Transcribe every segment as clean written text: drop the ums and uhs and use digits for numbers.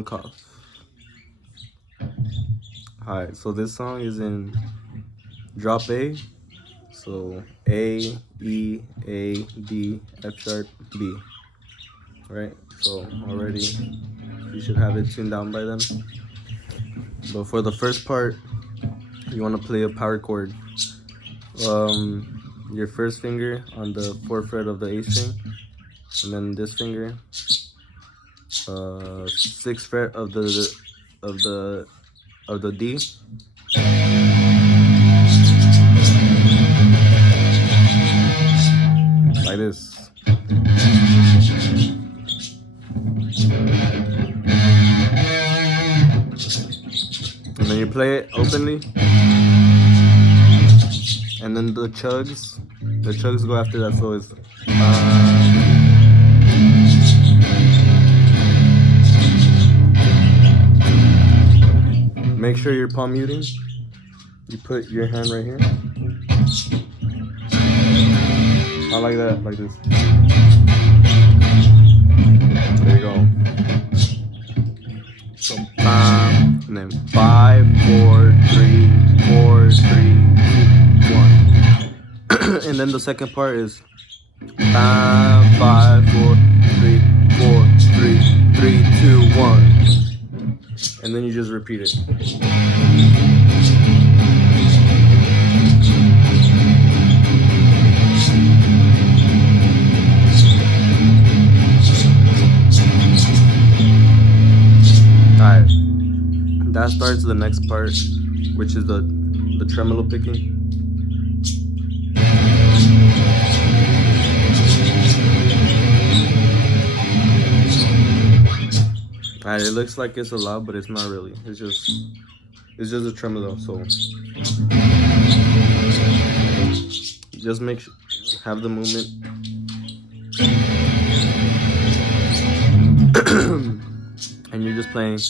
Cmon Cough. Alright, so this song is in drop A. So A, E, A, D, F sharp, B. Right? So already you should have it tuned down by then. But for the first part, you want to play a power chord. Your first finger on the 4th fret of the A string, and then this finger, 6th fret of the D. Like this. And then you play it openly. And then the chugs go after that, so it's make sure you're palm muting. You put your hand right here. I like that, like this. There you go. So and then 5, 4, 3, 4, 3, 2, 1. And then the second part is 5, 4, 3, 4, 3, 3, 2, 1. And then you just repeat it. Alright, that starts the next part, which is the tremolo picking. Alright, it looks like it's a lot, but it's not really. It's just a tremolo. So just make sure have the movement. And you're just playing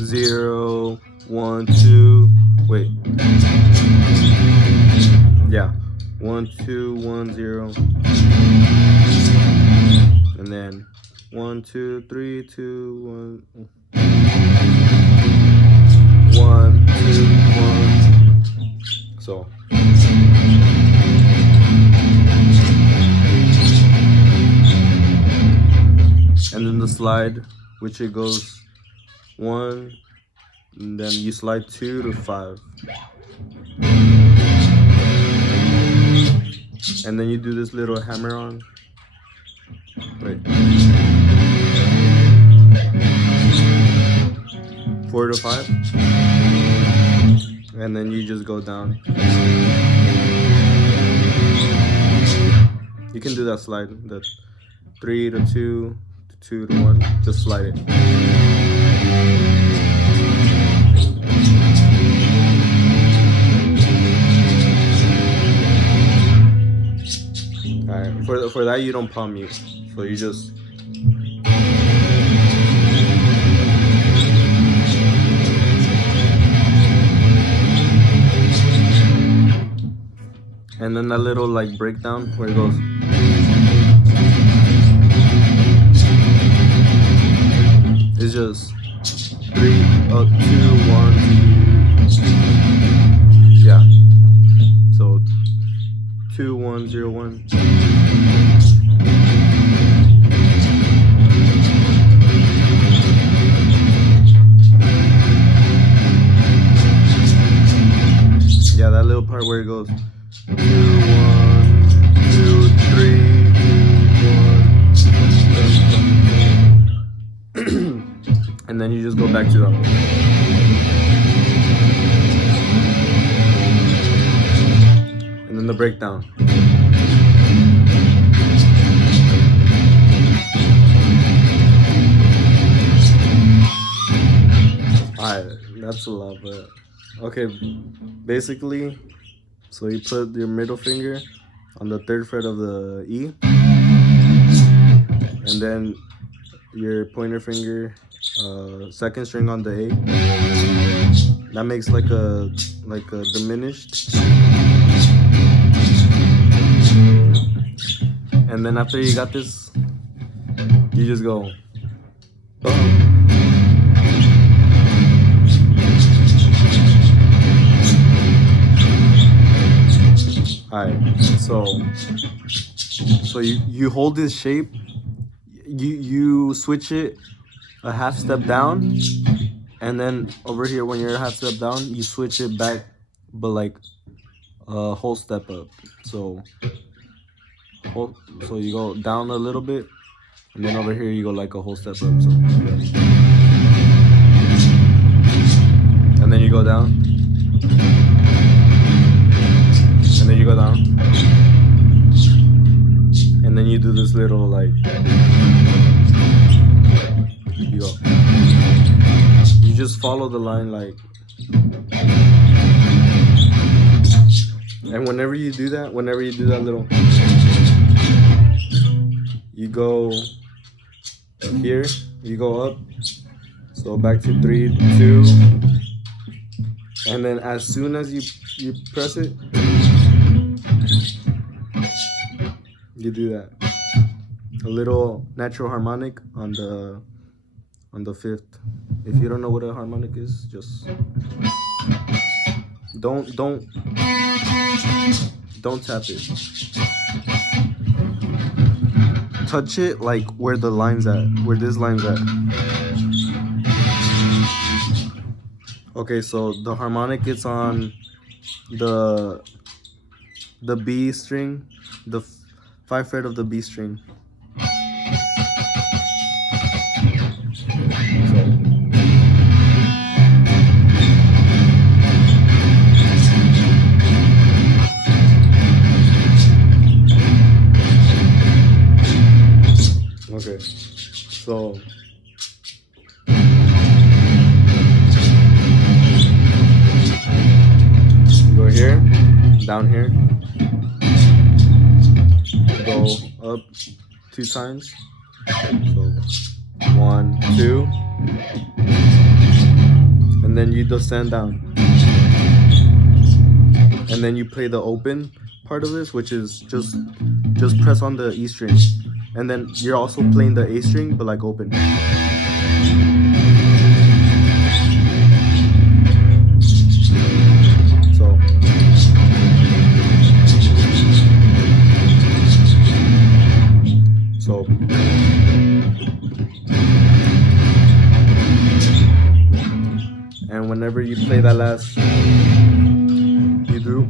0, 1, 2. Wait. Yeah. 1, 2, 1, 0. And then 1, 2, 3, 2, 1. 1, 2, 1. So. And then the slide, which it goes 1, and then you slide 2 to 5. And then you do this little hammer on. Wait. 4 to 5. And then you just go down. You can do that slide, the 3 to 2, 2 to 1, just slide it. Alright, for that you don't palm mute, so you just and then that little like breakdown where it goes. It's just 3, 2, 1. Yeah. So 2, 1, 0, 1. Yeah, that little part where it goes 2, 1, 2, 3, 2, 1. And then you just go back to them. And then the breakdown. Alright, that's a lot, but okay, basically, so you put your middle finger on the 3rd fret of the E, and then your pointer finger 2nd string on the A. That makes like a diminished. And then after you got this, you just go bum, So you hold this shape, you switch it a half step down, and then over here when you're a half step down, you switch it back, but like a whole step up. So you go down a little bit, and then over here you go like a whole step up. So, and then you go down, and then you go down, and then you do this little like you go. You just follow the line like, and whenever you do that little, you go here, you go up, so back to 3, 2, and then as soon as you press it, you do that, a little natural harmonic on the 5th. If you don't know what a harmonic is, just don't tap it. Touch it like where the line's at, where this line's at. Okay, so the harmonic is on the B string, the 5th fret of the B string. Okay, so go here, down here, go up 2 times, so 1, 2, and then you descend down, and then you play the open part of this, which is just press on the E string. And then you're also playing the A string, but like open. So and whenever you play that last, you do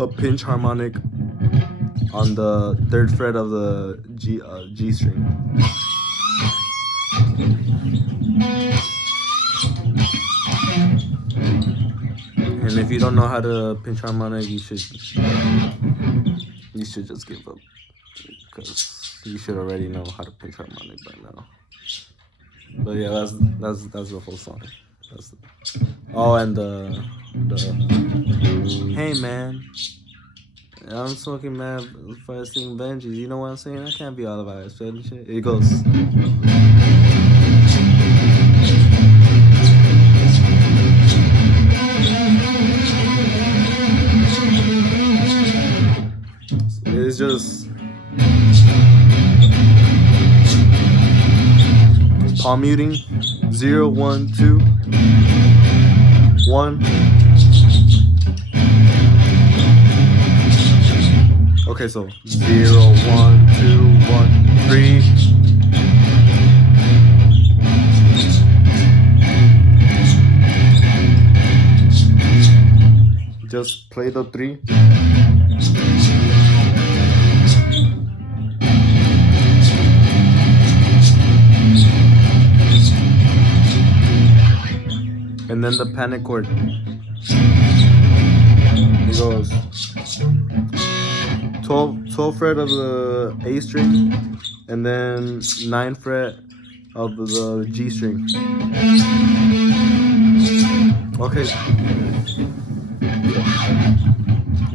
a pinch harmonic on the 3rd fret of the G string. And if you don't know how to pinch harmonic, you should just give up, because you should already know how to pinch harmonic by now. But yeah, that's the whole song. And the hey man, I'm smoking mad first thing Benjis. You know what I'm saying? I can't be all about it, shit. It goes. It's just palm muting. 0, 1, 2, 1. Okay, so 0, 1, 2, 1, 3. Just play the 3. And then the panic chord. It goes 12th fret of the A string, and then 9th fret of the G string. Okay.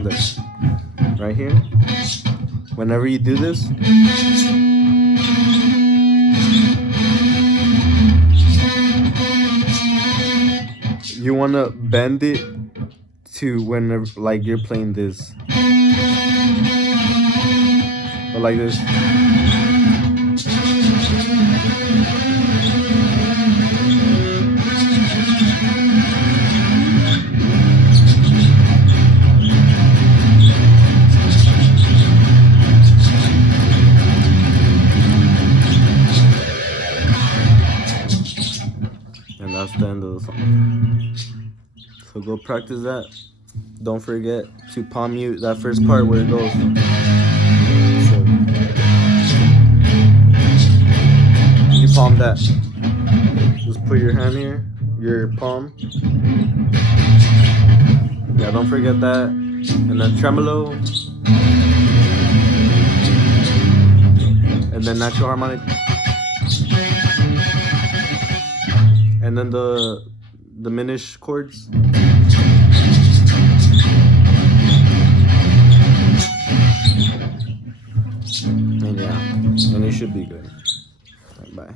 Look. Right here. Whenever you do this, you want to bend it to whenever, like, you're playing this. Or like this. end of the song. So go practice that. Don't forget to palm mute that first part where it goes. So you palm that. Just put your hand here, your palm. Yeah, don't forget that. And then tremolo. And then natural harmonic. And then the diminished chords. And yeah, and it should be good. Bye.